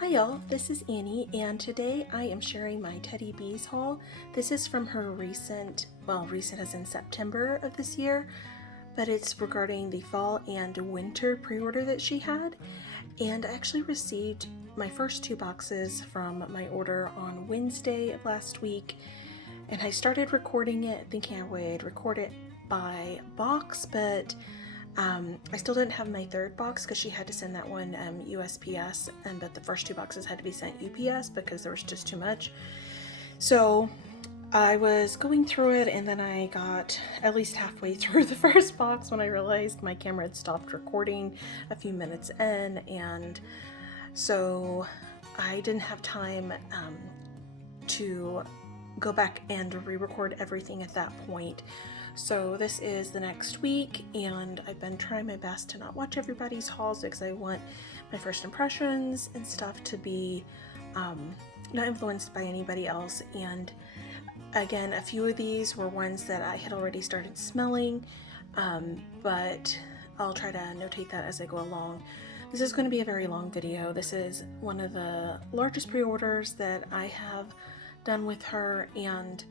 Hi y'all, this is Annie, and today I am sharing my Teddy Bees haul. This is from her recent as in September of this year, but it's regarding the fall and winter pre-order that she had. And I actually received my first 2 boxes from my order on Wednesday of last week, and I started recording it thinking I would record it by box, but I still didn't have my third box because she had to send that one USPS, but the first 2 boxes had to be sent UPS because there was just too much. So I was going through it, and then I got at least halfway through the first box when I realized my camera had stopped recording a few minutes in, and so I didn't have time to go back and re-record everything at that point. So this is the next week, and I've been trying my best to not watch everybody's hauls because I want my first impressions and stuff to be not influenced by anybody else. And again, a few of these were ones that I had already started smelling, but I'll try to notate that as I go along. This is going to be a very long video. This is one of the largest pre-orders that I have done with her, and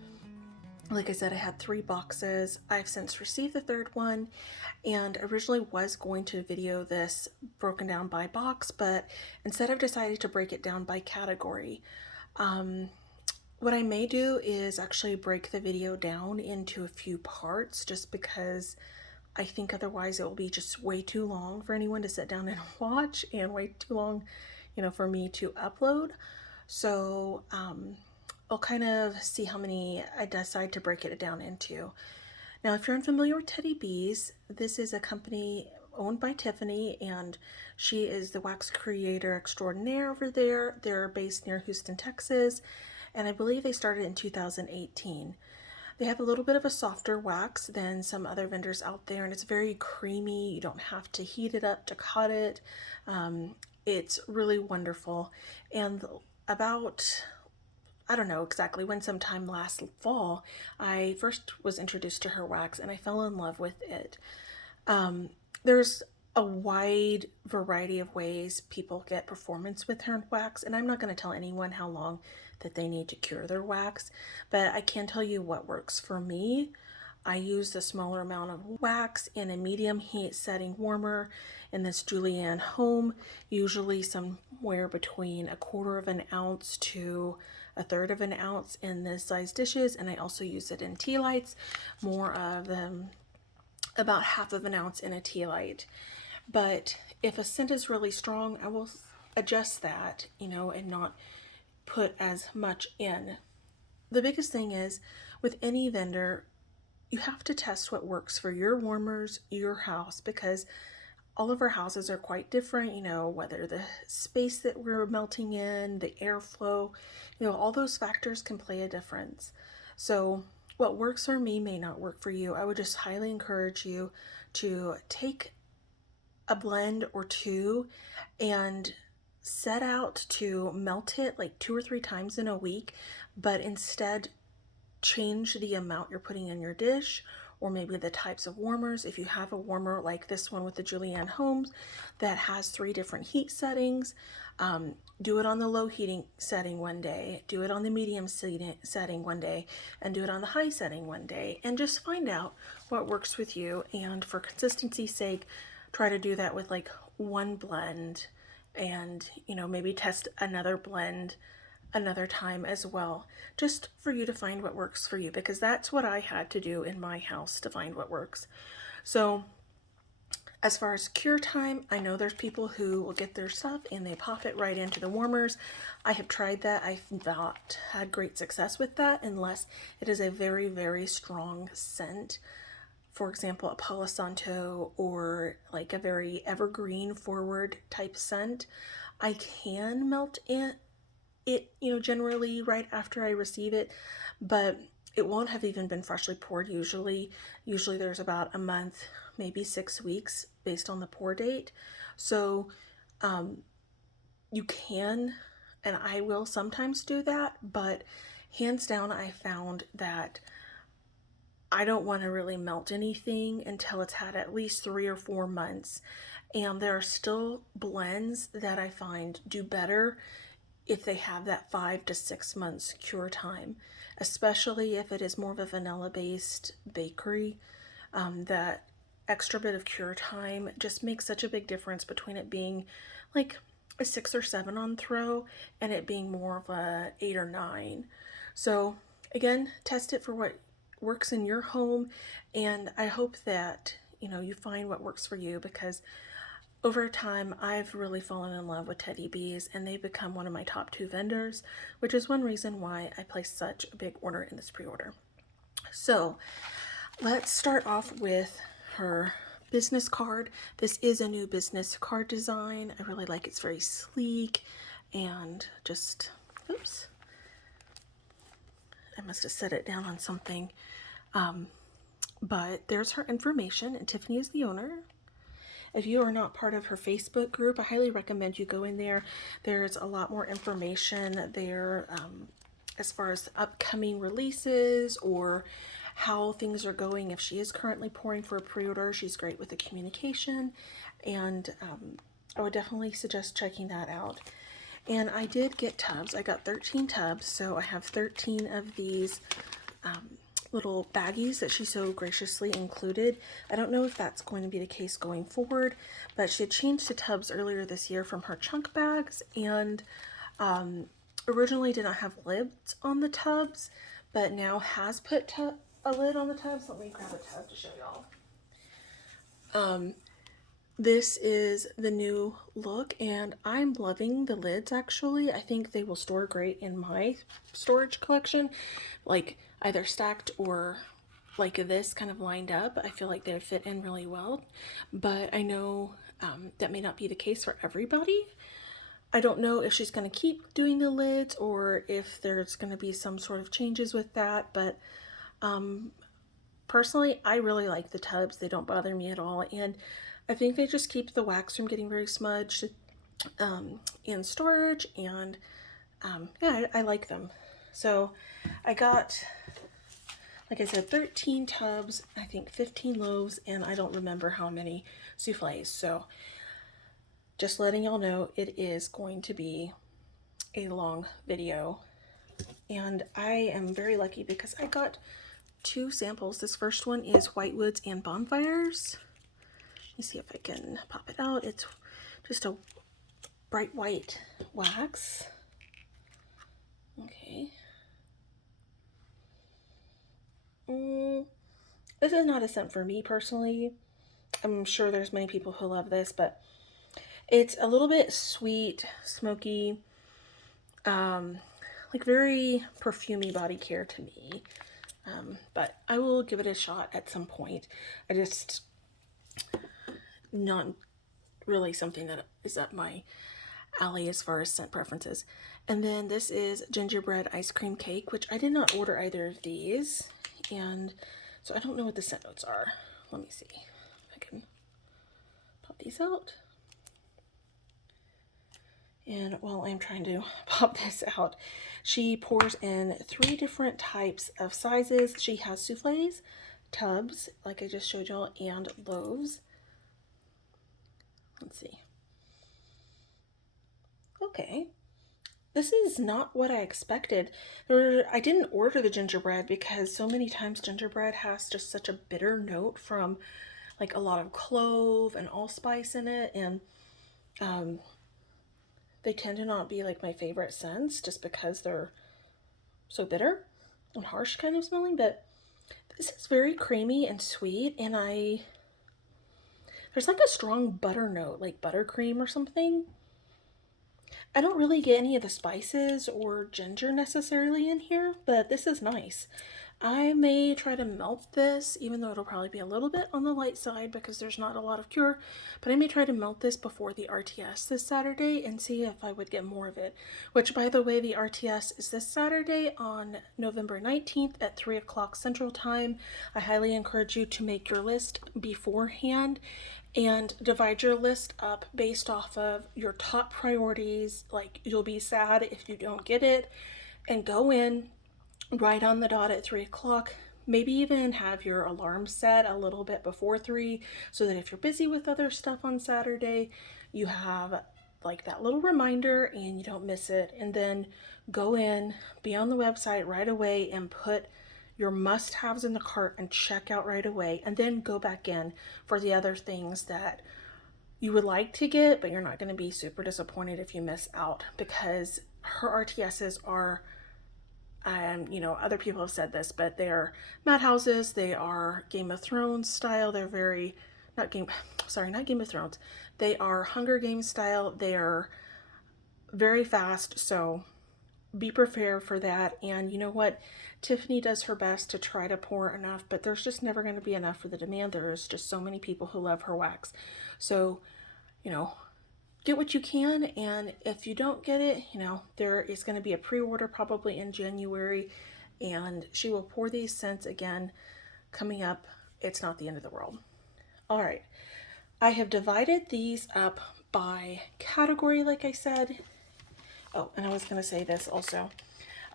like I said, I had 3 boxes. I've since received the third one, and originally was going to video this broken down by box, but instead I've decided to break it down by category. What I may do is actually break the video down into a few parts, just because I think otherwise it will be just way too long for anyone to sit down and watch, and way too long, for me to upload. So I'll kind of see how many I decide to break it down into. Now, if you're unfamiliar with Teddy Bees, this is a company owned by Tiffany, and she is the wax creator extraordinaire over there. They're based near Houston, Texas, and I believe they started in 2018. They have a little bit of a softer wax than some other vendors out there, and it's very creamy. You don't have to heat it up to cut it. It's really wonderful. And about, I don't know exactly when, sometime last fall, I first was introduced to her wax, and I fell in love with it. There's a wide variety of ways people get performance with her wax, and I'm not going to tell anyone how long that they need to cure their wax, but I can tell you what works for me. I use a smaller amount of wax in a medium heat setting warmer in this Julienne Home, usually somewhere between 1/4 of an ounce to 1/3 of an ounce in this size dishes, and I also use it in tea lights, more of them, about 1/2 of an ounce in a tea light. But if a scent is really strong, I will adjust that, and not put as much in. The biggest thing is, with any vendor, you have to test what works for your warmers, your house, because all of our houses are quite different, whether the space that we're melting in, the airflow, all those factors can play a difference. So what works for me may not work for you. I would just highly encourage you to take a blend or 2 and set out to melt it like 2 or 3 times in a week, but instead change the amount you're putting in your dish, or maybe the types of warmers. If you have a warmer like this one with the Julienne Homes that has 3 different heat settings, do it on the low heating setting one day, do it on the medium setting one day, and do it on the high setting one day, and just find out what works with you. And for consistency's sake, try to do that with like 1 blend, and maybe test another blend another time as well, just for you to find what works for you, because that's what I had to do in my house to find what works. So as far as cure time, I know there's people who will get their stuff and they pop it right into the warmers. I have tried that. I've not had great success with that unless it is a very, very strong scent. For example, a Palo Santo, or like a very evergreen forward type scent. I can melt it, generally right after I receive it, but it won't have even been freshly poured usually. Usually there's about a month, maybe 6 weeks based on the pour date. So you can, and I will sometimes do that, but hands down, I found that I don't want to really melt anything until it's had at least 3 or 4 months. And there are still blends that I find do better if they have that 5 to 6 months cure time, especially if it is more of a vanilla based bakery. That extra bit of cure time just makes such a big difference between it being like a 6 or 7 on throw and it being more of a 8 or 9. So again, test it for what works in your home, and I hope that you find what works for you, because over time, I've really fallen in love with Teddy Bees, and they've become one of my top 2 vendors, which is one reason why I placed such a big order in this pre-order. So let's start off with her business card. This is a new business card design. I really like it. It's very sleek and just, oops, I must have set it down on something. But there's her information, and Tiffany is the owner. If you are not part of her Facebook group, I highly recommend you go in there. There's a lot more information there as far as upcoming releases or how things are going. If she is currently pouring for a pre-order, she's great with the communication, and I would definitely suggest checking that out. And I did get tubs. I got 13 tubs, so I have 13 of these little baggies that she so graciously included. I don't know if that's going to be the case going forward, but she had changed to tubs earlier this year from her chunk bags, and originally did not have lids on the tubs, but now has put a lid on the tubs. Let me grab a tub to show y'all. This is the new look, and I'm loving the lids actually. I think they will store great in my storage collection, like either stacked or like this kind of lined up. I feel like they would fit in really well, but I know that may not be the case for everybody. I don't know if she's going to keep doing the lids or if there's going to be some sort of changes with that, but personally, I really like the tubs. They don't bother me at all, and I think they just keep the wax from getting very smudged in storage, and yeah, I like them. So I got, like I said, 13 tubs, I think 15 loaves, and I don't remember how many souffles. So just letting y'all know, it is going to be a long video, and I am very lucky because I got 2 samples. This first one is Whitewoods and Bonfires. Let me see if I can pop it out. It's just a bright white wax. Okay. This is not a scent for me personally. I'm sure there's many people who love this, but it's a little bit sweet, smoky, like very perfumey body care to me. But I will give it a shot at some point. I just, not really something that is up my alley as far as scent preferences. And then this is gingerbread ice cream cake, which I did not order either of these, and so I don't know what the scent notes are. Let me see if I can pop these out. And while I'm trying to pop this out, she pours in 3 different types of sizes. She has souffles, tubs, like I just showed y'all, and loaves. Let's see. Okay. This is not what I expected. I didn't order the gingerbread because so many times gingerbread has just such a bitter note from like a lot of clove and allspice in it, and they tend to not be like my favorite scents just because they're so bitter and harsh kind of smelling. But this is very creamy and sweet, and there's like a strong butter note, like buttercream or something. I don't really get any of the spices or ginger necessarily in here, but this is nice. I may try to melt this, even though it'll probably be a little bit on the light side because there's not a lot of cure, but I may try to melt this before the RTS this Saturday and see if I would get more of it, which, by the way, the RTS is this Saturday on November 19th at 3 o'clock Central Time. I highly encourage you to make your list beforehand and divide your list up based off of your top priorities. Like, you'll be sad if you don't get it, and go in right on the dot at 3 o'clock. Maybe even have your alarm set a little bit before 3 so that if you're busy with other stuff on Saturday, you have like that little reminder and you don't miss it. And then go in, be on the website right away and put your must-haves in the cart and check out right away, and then go back in for the other things that you would like to get, but you're not going to be super disappointed if you miss out, because her RTSs are, you know, other people have said this, but they're madhouses. They are Game of Thrones style. They're very, not Game of Thrones. They are Hunger Games style. They are very fast. So be prepared for that. And you know what? Tiffany does her best to try to pour enough, but there's just never going to be enough for the demand. There's just so many people who love her wax. So, you know, get what you can. And if you don't get it, you know, there is going to be a pre-order probably in January, and she will pour these scents again coming up. It's not the end of the world. All right. I have divided these up by category, like I said. Oh, and I was going to say this also.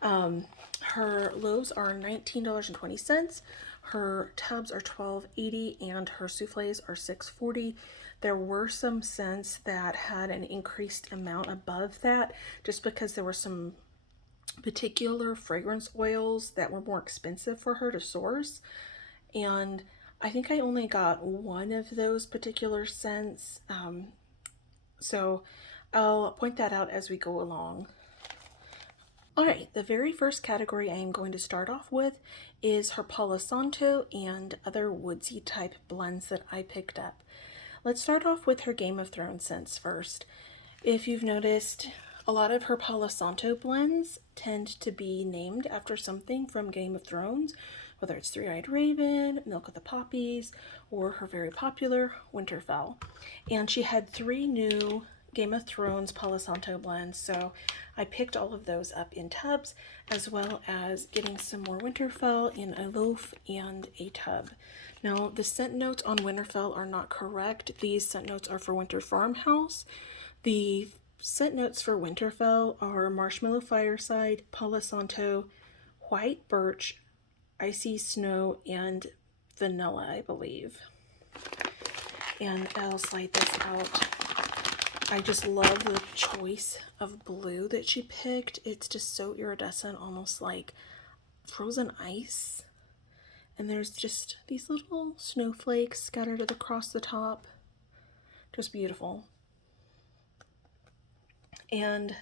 Her loaves are $19.20. Her tubs are $12.80, and her souffles are $6.40. There were some scents that had an increased amount above that, just because there were some particular fragrance oils that were more expensive for her to source. And I think I only got one of those particular scents. So I'll point that out as we go along. All right, the very first category I am going to start off with is her Palo Santo and other woodsy type blends that I picked up. Let's start off with her Game of Thrones scents first. If you've noticed, a lot of her Palo Santo blends tend to be named after something from Game of Thrones, whether it's Three-Eyed Raven, Milk of the Poppies, or her very popular Winterfell. And she had 3 new Game of Thrones Palo Santo blends, so I picked all of those up in tubs, as well as getting some more Winterfell in a loaf and a tub. Now, the scent notes on Winterfell are not correct. These scent notes are for Winter Farmhouse. The scent notes for Winterfell are Marshmallow Fireside, Palo Santo, White Birch, Icy Snow, and Vanilla, I believe. And I'll slide this out. I just love the choice of blue that she picked. It's just so iridescent, almost like frozen ice. And there's just these little snowflakes scattered across the top. Just beautiful. And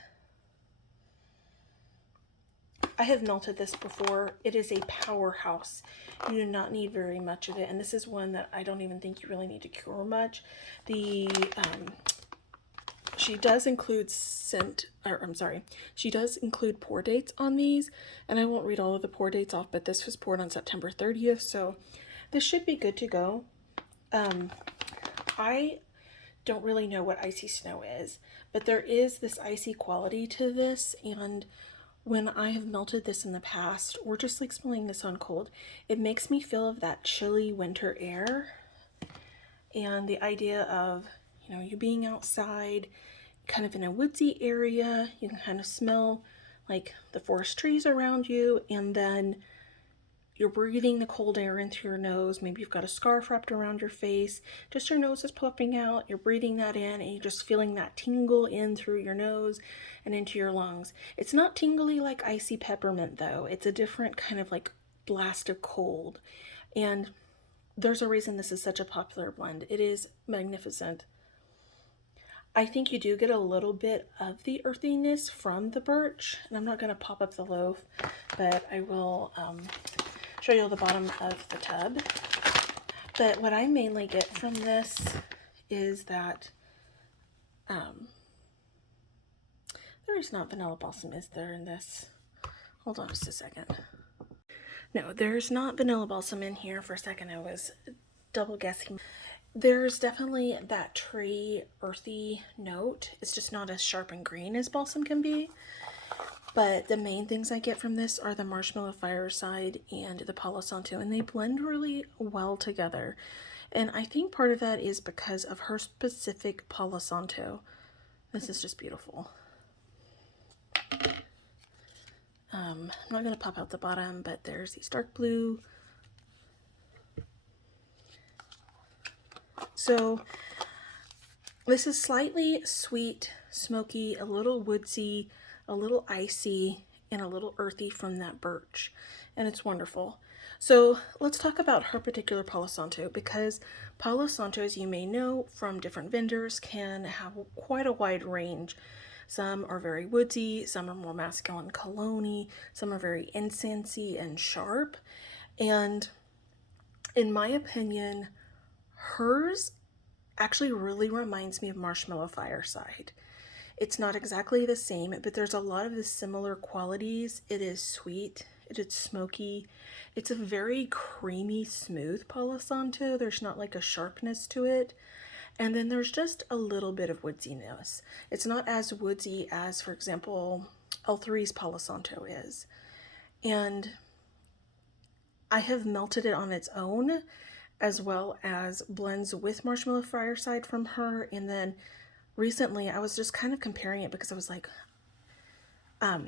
I have melted this before. It is a powerhouse. You do not need very much of it. And this is one that I don't even think you really need to cure much. She does include she does include pour dates on these, and I won't read all of the pour dates off, but this was poured on September 30th, so this should be good to go. I don't really know what Icy Snow is, but there is this icy quality to this, and when I have melted this in the past, or just like smelling this on cold, it makes me feel of that chilly winter air, and the idea of, you know, you being outside, kind of in a woodsy area, you can kind of smell like the forest trees around you, and then you're breathing the cold air in through your nose. Maybe you've got a scarf wrapped around your face, just your nose is popping out, you're breathing that in, and you're just feeling that tingle in through your nose and into your lungs. It's not tingly like icy peppermint though. It's a different kind of like blast of cold, and there's a reason this is such a popular blend. It is magnificent. I think you do get a little bit of the earthiness from the birch, and I'm not going to pop up the loaf, but I will show you the bottom of the tub. But what I mainly get from this is that there is not vanilla balsam, is there, in this? Hold on just a second. No, there's not vanilla balsam in here. For a second I was double guessing. There's definitely that tree earthy note. It's just not as sharp and green as balsam can be. But the main things I get from this are the Marshmallow Fireside and the Palo Santo, and they blend really well together. And I think part of that is because of her specific Palo Santo. This is just beautiful. I'm not going to pop out the bottom, but there's these dark blue So this is slightly sweet, smoky, a little woodsy, a little icy, and a little earthy from that birch. And it's wonderful. So let's talk about her particular Palo Santo, because Palo Santo, as you may know from different vendors, can have quite a wide range. Some are very woodsy, some are more masculine cologne-y, some are very incensey and sharp. And in my opinion, hers actually really reminds me of Marshmallow Fireside. It's not exactly the same, but there's a lot of the similar qualities. It is sweet, it is smoky, it's a very creamy, smooth Palo Santo. There's not like a sharpness to it. And then there's just a little bit of woodsiness. It's not as woodsy as, for example, L3's Palo Santo is. And I have melted it on its own, as well as blends with Marshmallow Fireside from her. And then recently I was just kind of comparing it because I was like, I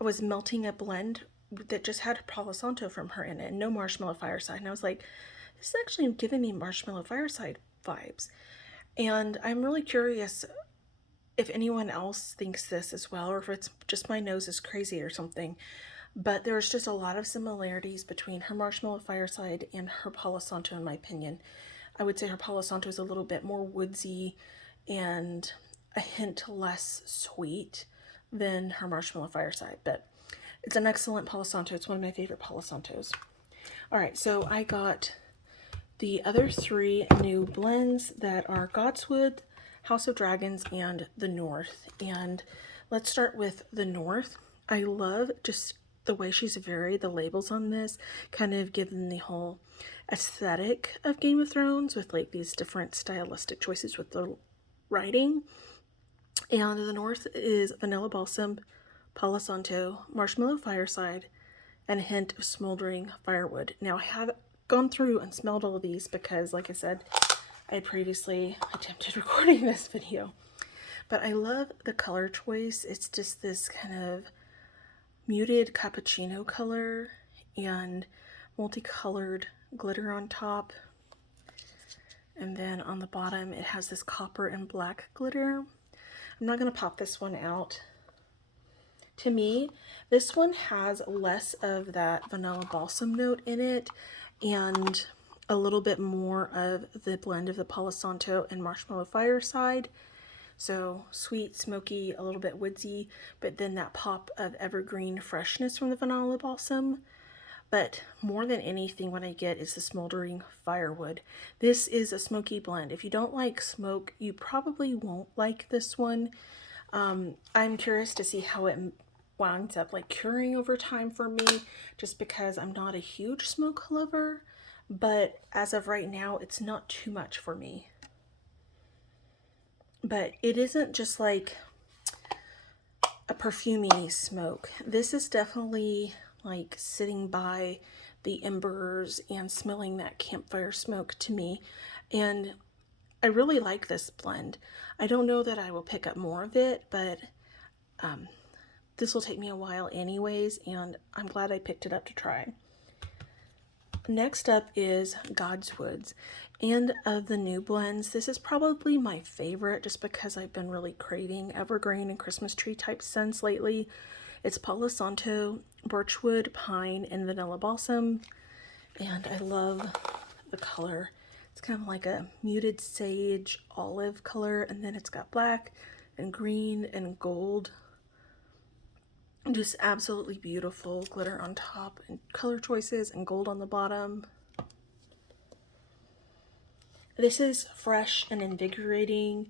was melting a blend that just had Palo Santo from her in it and no Marshmallow Fireside. And I was like, this is actually giving me Marshmallow Fireside vibes. And I'm really curious if anyone else thinks this as well, or if it's just my nose is crazy or something. But there's just a lot of similarities between her Marshmallow Fireside and her Palo Santo, in my opinion. I would say her Palo Santo is a little bit more woodsy and a hint less sweet than her Marshmallow Fireside, but it's an excellent Palo Santo. It's one of my favorite Palo Santos. All right, so I got the other three new blends that are Godswood, House of Dragons, and the North. And let's start with the North. I love just the way she's varied the labels on this, kind of given the whole aesthetic of Game of Thrones with like these different stylistic choices with the writing. And the North is Vanilla Balsam, Palo Santo, Marshmallow Fireside, and a hint of Smoldering Firewood. Now I have gone through and smelled all of these because, like I said, I had previously attempted recording this video. But I love the color choice. It's just this kind of muted cappuccino color and multicolored glitter on top. And then on the bottom, it has this copper and black glitter. I'm not going to pop this one out. To me, this one has less of that vanilla balsam note in it and a little bit more of the blend of the Palo Santo and Marshmallow Fireside. So sweet, smoky, a little bit woodsy, but then that pop of evergreen freshness from the vanilla balsam. But more than anything, what I get is the Smoldering Firewood. This is a smoky blend. If you don't like smoke, you probably won't like this one. I'm curious to see how it winds up like curing over time for me, just because I'm not a huge smoke lover. But as of right now, it's not too much for me. But it isn't just like a perfumey smoke. This is definitely like sitting by the embers and smelling that campfire smoke to me. And I really like this blend. I don't know that I will pick up more of it, but this will take me a while anyways, and I'm glad I picked it up to try. Next up is Godswood. And of the new blends, this is probably my favorite just because I've been really craving evergreen and Christmas tree type scents lately. It's Palo Santo, Birchwood, Pine, and Vanilla Balsam. And I love the color. It's kind of like a muted sage olive color, and then it's got black and green and gold. Just absolutely beautiful glitter on top and color choices and gold on the bottom. This is fresh and invigorating.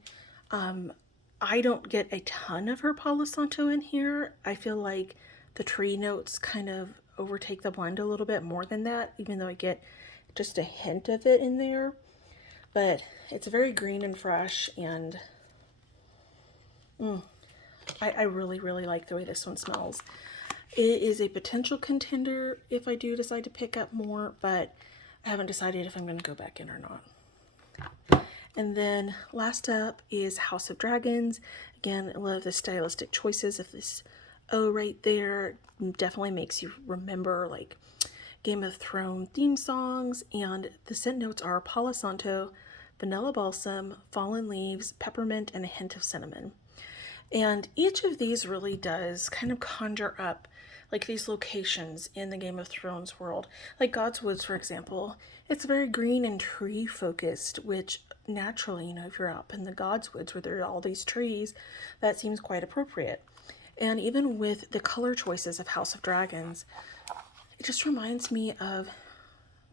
I don't get a ton of her Palo Santo in here. I feel like the tree notes kind of overtake the blend a little bit more than that, even though I get just a hint of it in there. But it's very green and fresh, and I really, really like the way this one smells. It is a potential contender if I do decide to pick up more, but I haven't decided if I'm going to go back in or not. And then last up is House of Dragons. Again, I love the stylistic choices of this O right there. Definitely makes you remember like Game of Thrones theme songs. And the scent notes are Palo Santo, vanilla balsam, fallen leaves, peppermint, and a hint of cinnamon. And each of these really does kind of conjure up like these locations in the Game of Thrones world. Like God's Woods, for example, it's very green and tree focused, which naturally, if you're up in the God's Woods where there are all these trees, that seems quite appropriate. And even with the color choices of House of Dragons, it just reminds me of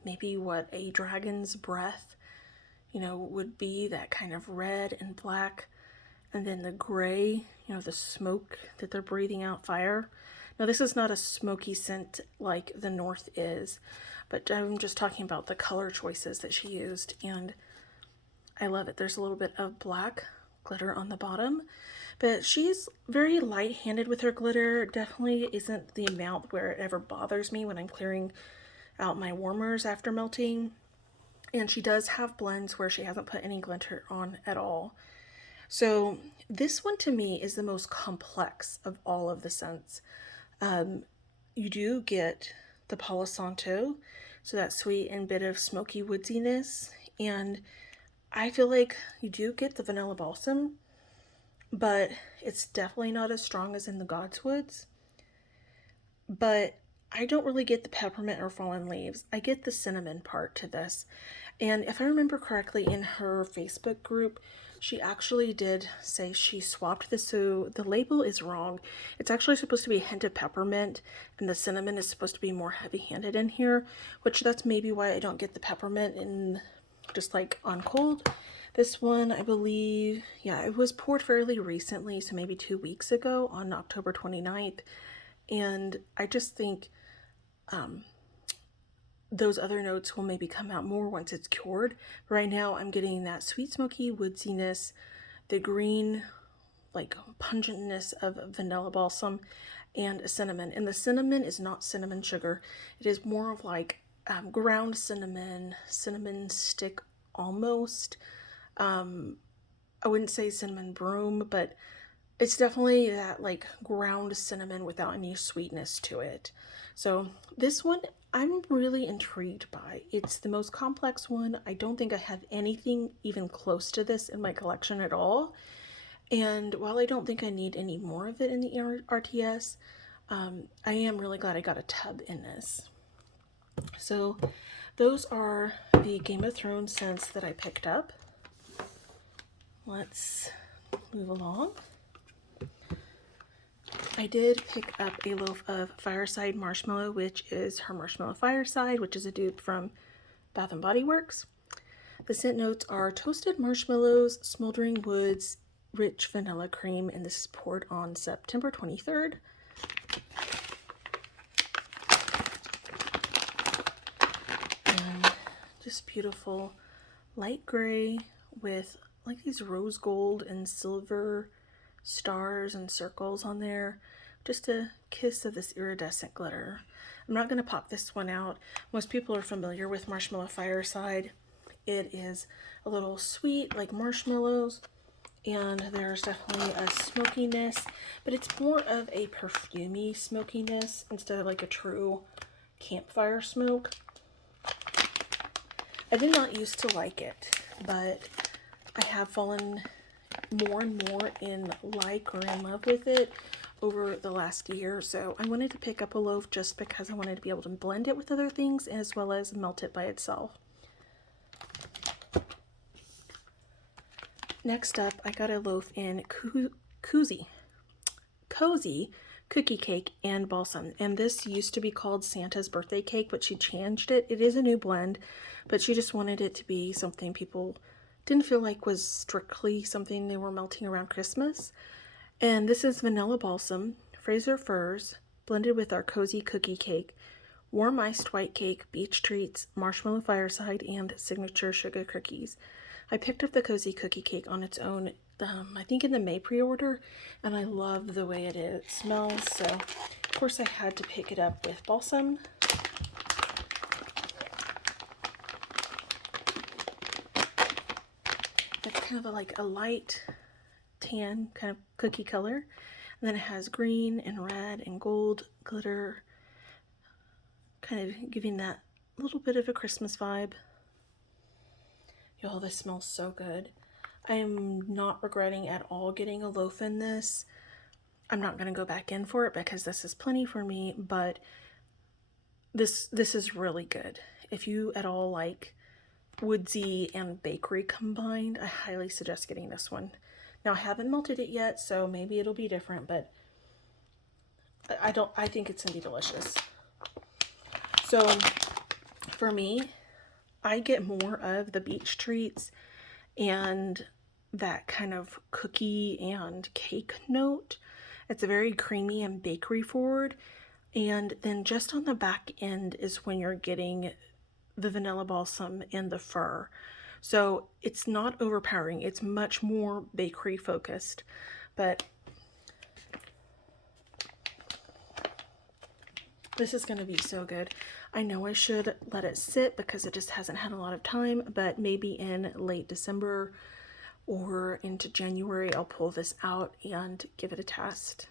maybe what a dragon's breath, would be, that kind of red and black. And then the gray, the smoke that they're breathing out, fire. Now, this is not a smoky scent like the North is, but I'm just talking about the color choices that she used, and I love it. There's a little bit of black glitter on the bottom, but she's very light-handed with her glitter. Definitely isn't the amount where it ever bothers me when I'm clearing out my warmers after melting. And she does have blends where she hasn't put any glitter on at all. So this one to me is the most complex of all of the scents. You do get the Palo Santo, so that sweet and bit of smoky woodsiness, and I feel like you do get the vanilla balsam, but it's definitely not as strong as in the God's Woods. But I don't really get the peppermint or fallen leaves. I get the cinnamon part to this. And if I remember correctly, in her Facebook group, she actually did say she swapped this, so the label is wrong. It's actually supposed to be a hint of peppermint, and the cinnamon is supposed to be more heavy-handed in here, which that's maybe why I don't get the peppermint in just like on cold. This one, I believe, yeah, it was poured fairly recently, so maybe 2 weeks ago on October 29th. And I just think those other notes will maybe come out more once it's cured. Right now, I'm getting that sweet smoky woodsiness, the green, like pungentness of vanilla balsam, and a cinnamon. And the cinnamon is not cinnamon sugar. It is more of like ground cinnamon, cinnamon stick almost. I wouldn't say cinnamon broom, but it's definitely that like ground cinnamon without any sweetness to it. So this one I'm really intrigued by. It's the most complex one. I don't think I have anything even close to this in my collection at all. And while I don't think I need any more of it in the RTS, I am really glad I got a tub in this. So those are the Game of Thrones scents that I picked up. Let's move along. I did pick up a loaf of Fireside Marshmallow, which is her Marshmallow Fireside, which is a dupe from Bath & Body Works. The scent notes are toasted marshmallows, smoldering woods, rich vanilla cream, and this is poured on September 23rd. And just beautiful light gray with like these rose gold and silver stars and circles on there. Just a kiss of this iridescent glitter. I'm not going to pop this one out. Most people are familiar with Marshmallow Fireside. It is a little sweet like marshmallows, and there's definitely a smokiness, but it's more of a perfumey smokiness instead of like a true campfire smoke. I did not used to like it, but I have fallen more and more in like or in love with it over the last year. So I wanted to pick up a loaf just because I wanted to be able to blend it with other things as well as melt it by itself. Next up, I got a loaf in Cozy Cookie Cake and Balsam. And this used to be called Santa's Birthday Cake, but she changed it. It is a new blend, but she just wanted it to be something people didn't feel like was strictly something they were melting around Christmas. And this is vanilla balsam, Fraser firs, blended with our cozy cookie cake, warm iced white cake, beach treats, marshmallow fireside, and signature sugar cookies. I picked up the cozy cookie cake on its own, I think in the May pre-order, and I love the way it smells. So of course I had to pick it up with balsam. It's kind of like a light tan kind of cookie color, and then it has green and red and gold glitter, kind of giving that little bit of a Christmas vibe. Y'all, this smells so good. I am not regretting at all getting a loaf in this. I'm not going to go back in for it because this is plenty for me, but this is really good. If you at all like Woodsy and bakery combined, I highly suggest getting this one. Now, I haven't melted it yet, so maybe it'll be different, but I think it's gonna be delicious. So for me, I get more of the beach treats and that kind of cookie and cake note. It's very creamy and bakery forward. And then just on the back end is when you're getting the vanilla balsam and the fir. So it's not overpowering. It's much more bakery focused. But this is going to be so good. I know I should let it sit because it just hasn't had a lot of time, but maybe in late December or into January, I'll pull this out and give it a test.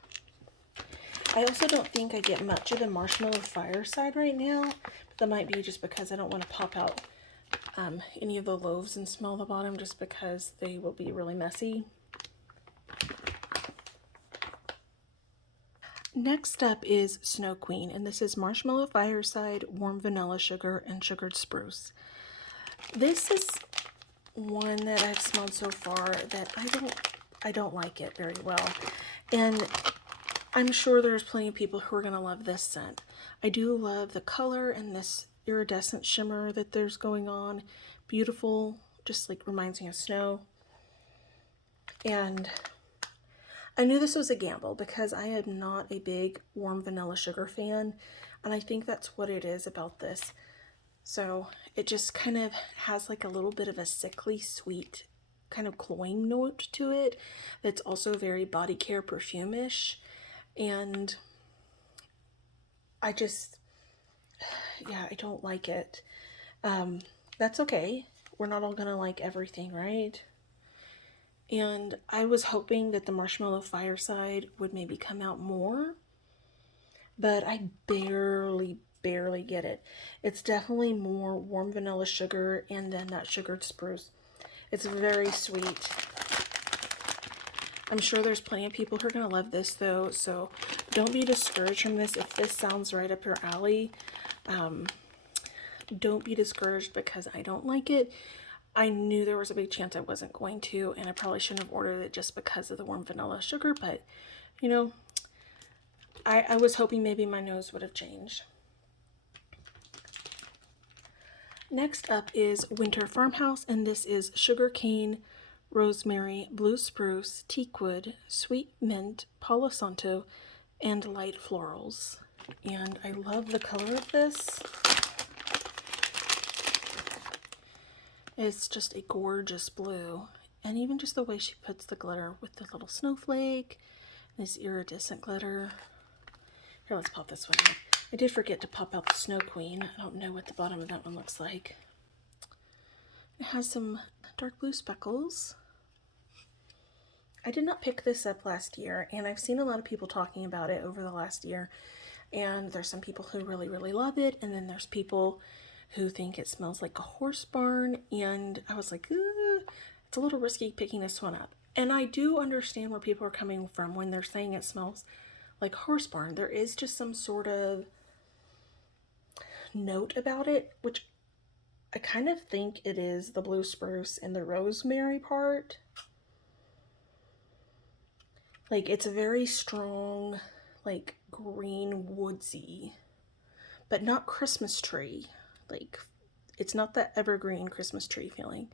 I also don't think I get much of the marshmallow fireside right now, but that might be just because I don't want to pop out any of the loaves and smell the bottom just because they will be really messy. Next up is Snow Queen, and this is marshmallow fireside, warm vanilla sugar, and sugared spruce. This is one that I've smelled so far that I don't like it very well, and I'm sure there's plenty of people who are going to love this scent. I do love the color and this iridescent shimmer that there's going on. Beautiful, just like reminds me of snow. And I knew this was a gamble because I am not a big warm vanilla sugar fan, and I think that's what it is about this. So it just kind of has like a little bit of a sickly sweet kind of cloying note to it that's also very body care perfume-ish. And I just, yeah, I don't like it. That's okay. We're not all gonna like everything, right? And I was hoping that the marshmallow fireside would maybe come out more, but I barely get it. It's definitely more warm vanilla sugar and then that sugared spruce. It's very sweet. I'm sure there's plenty of people who are going to love this though, so don't be discouraged from this. If this sounds right up your alley, don't be discouraged because I don't like it. I knew there was a big chance I wasn't going to, and I probably shouldn't have ordered it just because of the warm vanilla sugar, but you know, I was hoping maybe my nose would have changed. Next up is Winter Farmhouse, and this is sugarcane, rosemary, blue spruce, teakwood, sweet mint, Palo Santo, and light florals. And I love the color of this. It's just a gorgeous blue. And even just the way she puts the glitter with the little snowflake, this iridescent glitter. Here, let's pop this one out. I did forget to pop out the Snow Queen. I don't know what the bottom of that one looks like. It has some dark blue speckles. I did not pick this up last year, and I've seen a lot of people talking about it over the last year. And there's some people who really, really love it, and then there's people who think it smells like a horse barn, and I was like, it's a little risky picking this one up. And I do understand where people are coming from when they're saying it smells like horse barn. There is just some sort of note about it, which I kind of think it is the blue spruce and the rosemary part. Like, it's a very strong, like, green woodsy, but not Christmas tree. Like, it's not that evergreen Christmas tree feeling.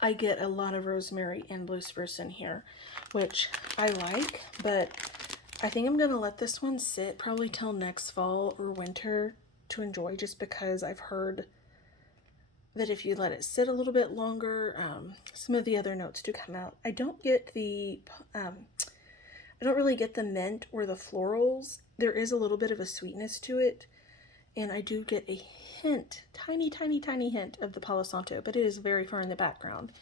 I get a lot of rosemary and blue spruce in here, which I like, but I think I'm gonna let this one sit probably till next fall or winter to enjoy, just because I've heard that if you let it sit a little bit longer, some of the other notes do come out. I don't get the, I don't really get the mint or the florals. There is a little bit of a sweetness to it, and I do get a hint, tiny, tiny, tiny hint of the Palo Santo, but it is very far in the background.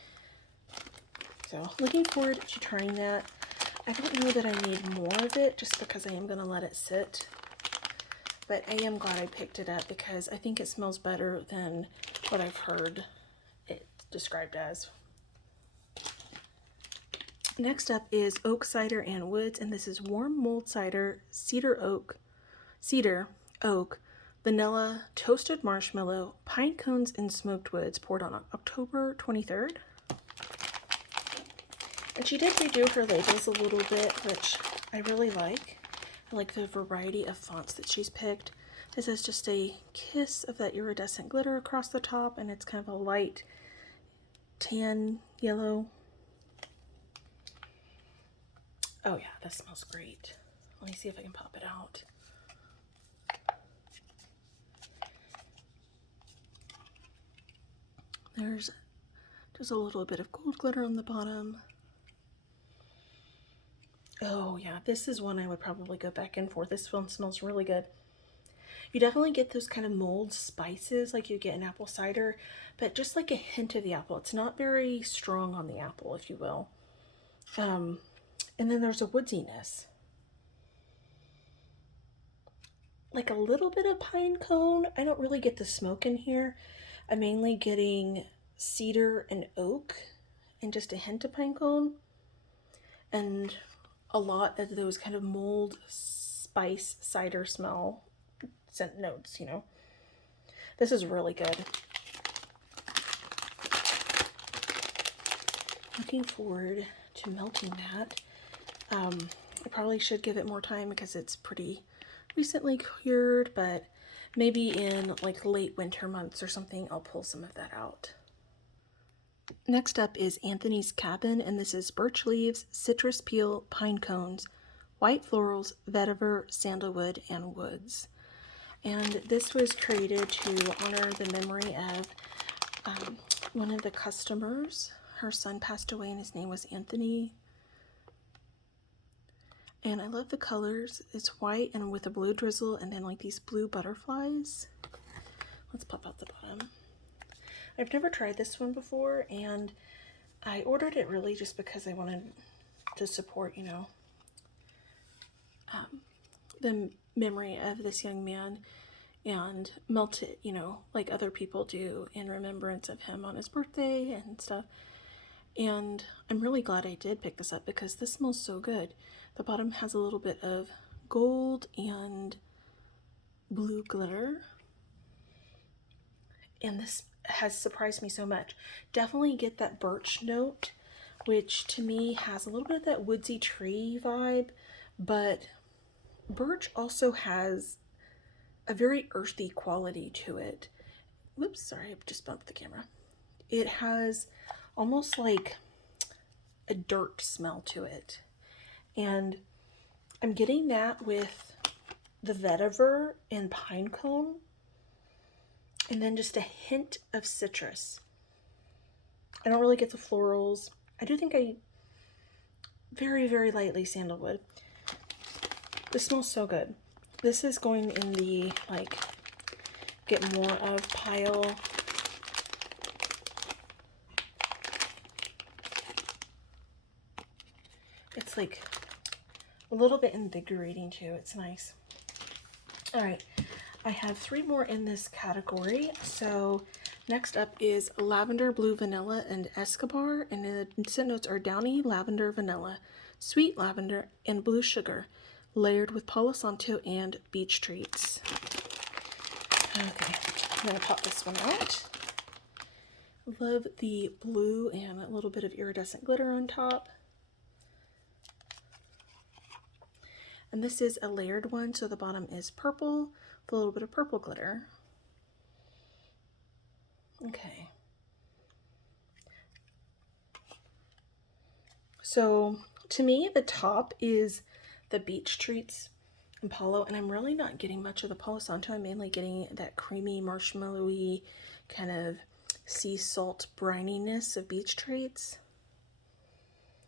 So looking forward to trying that. I don't know that I need more of it just because I am going to let it sit, but I am glad I picked it up because I think it smells better than what I've heard it described as. Next up is oak cider and woods, and this is warm mulled cider, cedar, oak, vanilla, toasted marshmallow, pine cones, and smoked woods, poured on October 23rd. And she did redo her labels a little bit, which I really like. I like the variety of fonts that she's picked. This is just a kiss of that iridescent glitter across the top, and it's kind of a light tan yellow. Oh yeah, that smells great. Let me see if I can pop it out. There's just a little bit of gold glitter on the bottom. Oh yeah, this is one I would probably go back in for. This one smells really good. You definitely get those kind of mulled spices like you get in apple cider, but just like a hint of the apple. It's not very strong on the apple, if you will. And then there's a woodsiness. Like a little bit of pine cone. I don't really get the smoke in here. I'm mainly getting cedar and oak and just a hint of pine cone. And a lot of those kind of mulled spice cider smell scent notes, you know. This is really good. Looking forward to melting that. I probably should give it more time because it's pretty recently cured, but maybe in like late winter months or something, I'll pull some of that out. Next up is Anthony's Cabin, and this is birch leaves, citrus peel, pine cones, white florals, vetiver, sandalwood, and woods. And this was created to honor the memory of one of the customers. Her son passed away and his name was Anthony. And I love the colors. It's white and with a blue drizzle and then like these blue butterflies. Let's pop out the bottom. I've never tried this one before, and I ordered it really just because I wanted to support, you know, the memory of this young man and melt it, you know, like other people do in remembrance of him on his birthday and stuff. And I'm really glad I did pick this up because this smells so good. The bottom has a little bit of gold and blue glitter. And this has surprised me so much. Definitely get that birch note, which to me has a little bit of that woodsy tree vibe, but birch also has a very earthy quality to it. Whoops, sorry, I just bumped the camera. It has almost like a dirt smell to it. And I'm getting that with the vetiver and pine cone. And then just a hint of citrus. I don't really get the florals. I do think I very, very lightly sandalwood. This smells so good. This is going in the, like, get more of pile. It's like a little bit invigorating too. It's nice. All right. I have 3 more in this category. So next up is lavender, blue vanilla, and Escobar. And the scent notes are downy lavender, vanilla, sweet lavender, and blue sugar, layered with Palo Santo and beach treats. Okay, I'm gonna pop this one out. Love the blue and a little bit of iridescent glitter on top. And this is a layered one, so the bottom is purple with a little bit of purple glitter. Okay. So to me, the top is the beach treats and Palo, and I'm really not getting much of the Palo Santo. I'm mainly getting that creamy, marshmallowy kind of sea salt brininess of beach treats,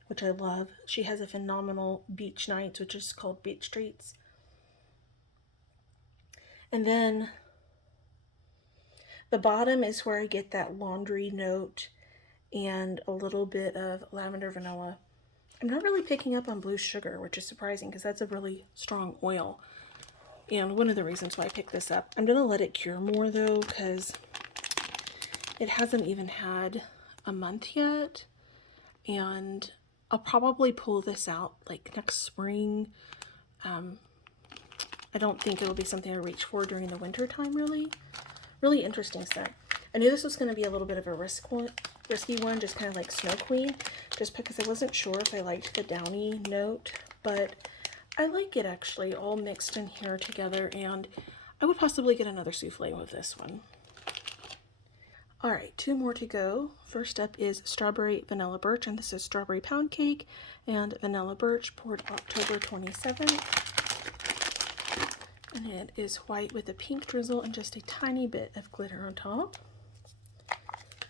which I love. She has a phenomenal beach nights, which is called beach treats. And then the bottom is where I get that laundry note and a little bit of lavender vanilla. I'm not really picking up on blue sugar, which is surprising because that's a really strong oil. And one of the reasons why I picked this up. I'm going to let it cure more though, because It hasn't even had a month yet, and I'll probably pull this out like next spring. I don't think it'll be something I reach for during the winter time, really. Really interesting scent. I knew this was going to be a little bit of a risky one, just kind of like Snow Queen, just because I wasn't sure if I liked the downy note, but I like it actually all mixed in here together, and I would possibly get another souffle with this one. All right, 2 more to go. First up is Strawberry Vanilla Birch, and this is Strawberry Pound Cake and Vanilla Birch, poured October 27th. And it is white with a pink drizzle and just a tiny bit of glitter on top.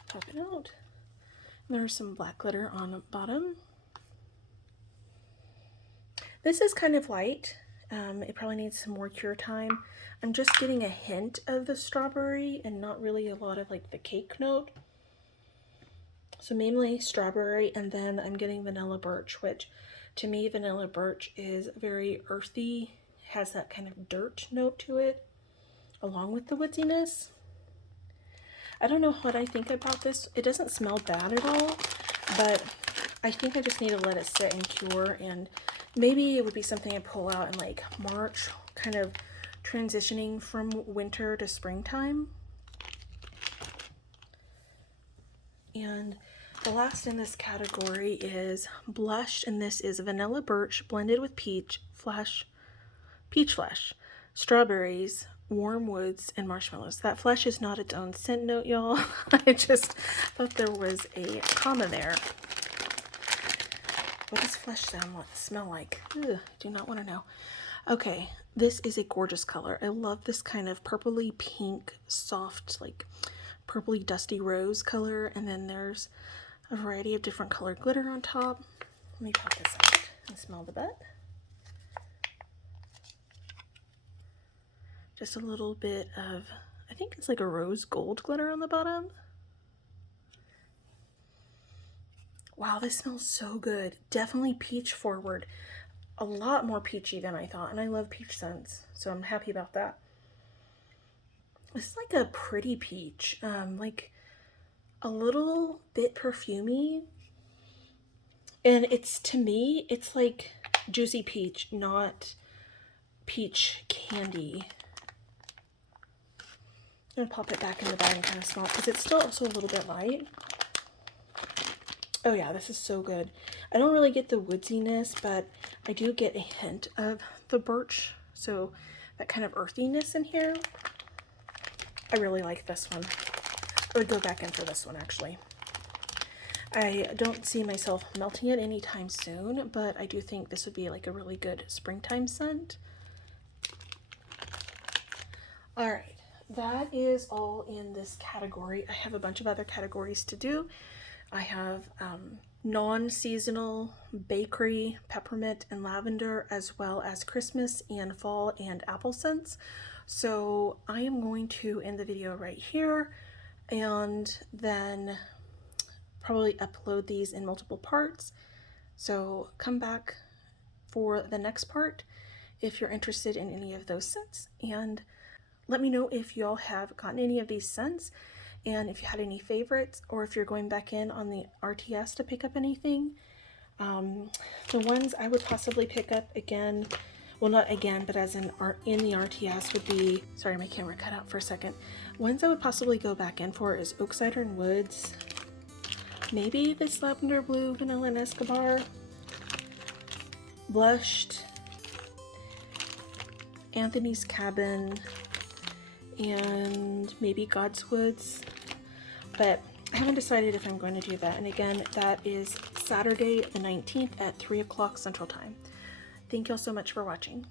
Pop it out. And there's some black glitter on the bottom. This is kind of light. It probably needs some more cure time. I'm just getting a hint of the strawberry and not really a lot of like the cake note. So mainly strawberry, and then I'm getting vanilla birch, which to me vanilla birch is very earthy, has that kind of dirt note to it, along with the woodsiness. I don't know what I think about this. It doesn't smell bad at all, but I think I just need to let it sit and cure, and maybe it would be something I pull out in like March, kind of transitioning from winter to springtime. And the last in this category is blush, and this is vanilla birch blended with peach flesh, strawberries, warm woods, and marshmallows. That flesh is not its own scent note, y'all. I just thought there was a comma there. What does flesh smell like? Ugh, I do not want to know. Okay, this is a gorgeous color. I love this kind of purpley pink, soft, like purpley dusty rose color, and then there's a variety of different colored glitter on top. Let me pop this out and smell the butt. Just a little bit of, I think it's like a rose gold glitter on the bottom. Wow, this smells so good. Definitely peach forward. A lot more peachy than I thought, and I love peach scents, so I'm happy about that. It's like a pretty peach, like a little bit perfumey, and it's, to me, it's like juicy peach, not peach candy. I'm gonna pop it back in the bag and kind of smell it, because it's still also a little bit light. Oh yeah, this is so good. I don't really get the woodsiness, but I do get a hint of the birch, so that kind of earthiness in here. I really like this one. I would go back in for this one, actually. I don't see myself melting it anytime soon, but I do think this would be like a really good springtime scent. All right. That is all in this category. I have a bunch of other categories to do. I have non-seasonal bakery, peppermint and lavender, as well as Christmas and fall and apple scents. So I am going to end the video right here and then probably upload these in multiple parts. So come back for the next part if you're interested in any of those scents, and let me know if y'all have gotten any of these scents, and if you had any favorites, or if you're going back in on the RTS to pick up anything. The ones I would possibly pick up again, well, not again, but as in the RTS would be, sorry, my camera cut out for a second. Ones I would possibly go back in for is Oak Cider and Woods, maybe this Lavender Blue Vanilla and Escobar, Blushed, Anthony's Cabin, and maybe God's Woods, but I haven't decided if I'm going to do that. And again, that is Saturday the 19th at 3 o'clock Central Time. Thank y'all so much for watching.